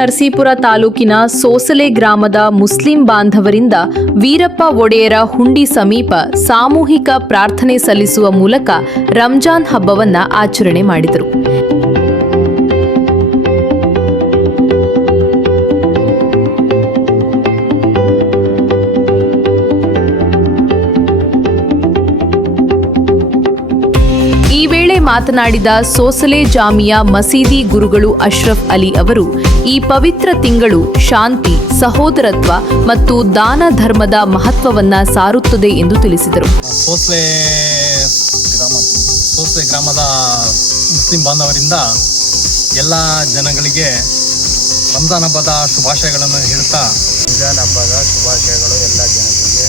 ನರಸೀಪುರ ತಾಲೂಕಿನ ಸೋಸಲೆ ಗ್ರಾಮದ ಮುಸ್ಲಿಂ ಬಾಂಧವರಿಂದ ವೀರಪ್ಪ ಒಡೆಯರ ಹುಂಡಿ ಸಮೀಪ ಸಾಮೂಹಿಕ ಪ್ರಾರ್ಥನೆ ಸಲ್ಲಿಸುವ ಮೂಲಕ ರಂಜಾನ್ ಹಬ್ಬವನ್ನ ಆಚರಣೆ ಮಾಡಿದರು. ಈ ವೇಳೆ ಮಾತನಾಡಿದ ಸೋಸಲೆ ಜಾಮಿಯಾ ಮಸೀದಿ ಗುರುಗಳು ಅಶ್ರಫ್ ಅಲಿ ಅವರು, ಈ ಪವಿತ್ರ ತಿಂಗಳು ಶಾಂತಿ, ಸಹೋದರತ್ವ ಮತ್ತು ದಾನ ಧರ್ಮದ ಮಹತ್ವವನ್ನ ಸಾರುತ್ತದೆ ಎಂದು ತಿಳಿಸಿದರು. ಸೋಸಲೆ ಗ್ರಾಮದ ಮುಸ್ಲಿಂ ಬಾಂಧವರಿಂದ ಎಲ್ಲ ಜನಗಳಿಗೆ ರಂಜಾನ್ ಹಬ್ಬದ ಶುಭಾಶಯಗಳನ್ನು ಹೇಳ್ತಾ, ರಂಜಾನ್ ಹಬ್ಬದ ಶುಭಾಶಯಗಳು ಎಲ್ಲ ಜನತೆಗೆ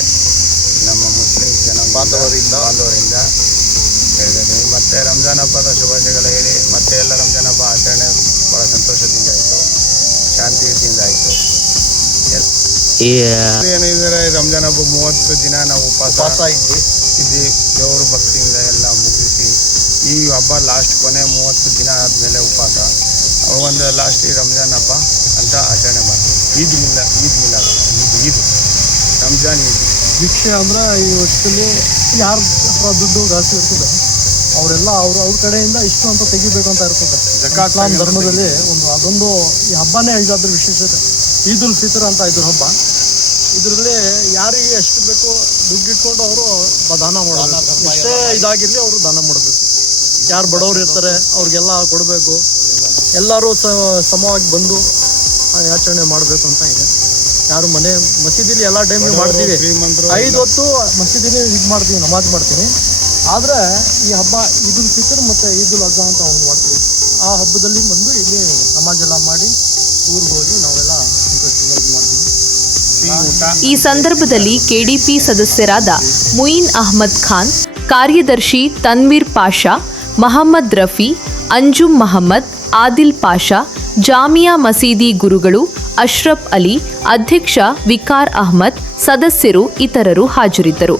ನಮ್ಮ ಮುಸ್ಲಿಂ ಬಾಂಧವರಿಂದ ಹೇಳಿದ್ದೀನಿ. ಮತ್ತು ರಂಜಾನ್ ಹಬ್ಬದ ಶುಭಾಶಯಗಳು ಹೇಳಿ ಮತ್ತೆ ಎಲ್ಲ ರಂಜಾನ್ ಹಬ್ಬ ಆಚರಣೆ ಭಾಳ ಸಂತೋಷದಿಂದ ಆಯಿತು, ಶಾಂತಿಯಿಂದ ಆಯಿತು. ಏನಿದ್ರೆ ರಂಜಾನ್ ಹಬ್ಬ 30 ದಿನ ನಾವು ಉಪವಾಸ ಇದ್ದು ದೇವರು ಭಕ್ತಿಯಿಂದ ಎಲ್ಲ ಮುಗಿಸಿ ಈ ಹಬ್ಬ ಲಾಸ್ಟ್ ಕೊನೆ 30 ದಿನ ಆದಮೇಲೆ ಉಪವಾಸ ಒಂದು ಲಾಸ್ಟ್ ಈ ರಂಜಾನ್ ಹಬ್ಬ ಅಂತ ಆಚರಣೆ ಮಾಡ್ತೀವಿ. ಈದ್ ರಂಜಾನ್ ಈದ್ ಭಿಕ್ಷೆ ಅಂದ್ರೆ ಈ ವರ್ಷದಲ್ಲಿ ಯಾರ ಹತ್ರ ದುಡ್ಡು ಜಾಸ್ತಿ ಇರ್ತದೆ ಅವರೆಲ್ಲ ಅವ್ರ ಕಡೆಯಿಂದ ಇಷ್ಟು ಅಂತ ತೆಗಿಬೇಕು ಅಂತ ಇರ್ತದೆ. ಇಸ್ಲಾಂ ಧರ್ಮದಲ್ಲಿ ಅದೊಂದು ಈ ಹಬ್ಬನೇ ಇದಾದ್ರ ವಿಶೇಷತೆ. ಈದ್ ಉಲ್ ಫಿತರ್ ಅಂತ ಇದ್ರ ಹಬ್ಬ. ಇದರಲ್ಲಿ ಯಾರಿಗೆ ಎಷ್ಟು ಬೇಕೋ ದುಡ್ಡು ಇಟ್ಕೊಂಡು ಅವರು ದಾನ ಮಾಡಬೇಕು. ಎಷ್ಟೇ ಇದಾಗಿರಲಿ ಅವರು ದಾನ ಮಾಡಬೇಕು. ಯಾರು ಬಡವರು ಇರ್ತಾರೆ ಅವ್ರಿಗೆಲ್ಲ ಕೊಡಬೇಕು. ಎಲ್ಲರೂ ಸಮವಾಗಿ ಬಂದು ಆಚರಣೆ ಮಾಡಬೇಕು ಅಂತ ಇದೆ. ಯಾರು ಮಸೀದಿಲಿ ಎಲ್ಲ ಟೈಮ್ ಮಾಡ್ತೀವಿ, 5 ಹೊತ್ತು ಮಸೀದಿಲಿ ಇದು ಮಾಡ್ತೀವಿ, ನಮಾಜ್ ಮಾಡ್ತೀನಿ. ಆದರೆ ಈ ಹಬ್ಬ ಈದ್ ಉಲ್ ಫಿತರ್ ಮತ್ತು ಈದ್ ಉಲ್ ಅಜಾ ಅಂತ ಒಂದು ಮಾಡ್ತೀವಿ. ಆ ಹಬ್ಬದಲ್ಲಿ ಬಂದು ಇಲ್ಲಿ ನಮಾಜ್ ಎಲ್ಲ ಮಾಡಿ ಊರಿಗೆ ಹೋಗಿ ನಾವೆಲ್ಲ ಸಂತೋಷದಿಂದ ಇದು ಮಾಡ್ತೀವಿ. ಈ ಸಂದರ್ಭದಲ್ಲಿ ಕೆಡಿಪಿ ಸದಸ್ಯರಾದ ಮುಯಿನ್ ಅಹ್ಮದ್ ಖಾನ್, ಕಾರ್ಯದರ್ಶಿ ತನ್ವೀರ್ ಪಾಷಾ, ಮಹಮ್ಮದ್ ರಫಿ, ಅಂಜುಮ್ ಮಹಮ್ಮದ್, ಆದಿಲ್ ಪಾಷಾ, ಜಾಮಿಯಾ ಮಸೀದಿ ಗುರುಗಳು ಅಶ್ರಫ್ ಅಲಿ, ಅಧ್ಯಕ್ಷ ವಿಕಾರ್ ಅಹ್ಮದ್, ಸದಸ್ಯರು ಇತರರು ಹಾಜರಿದ್ದರು.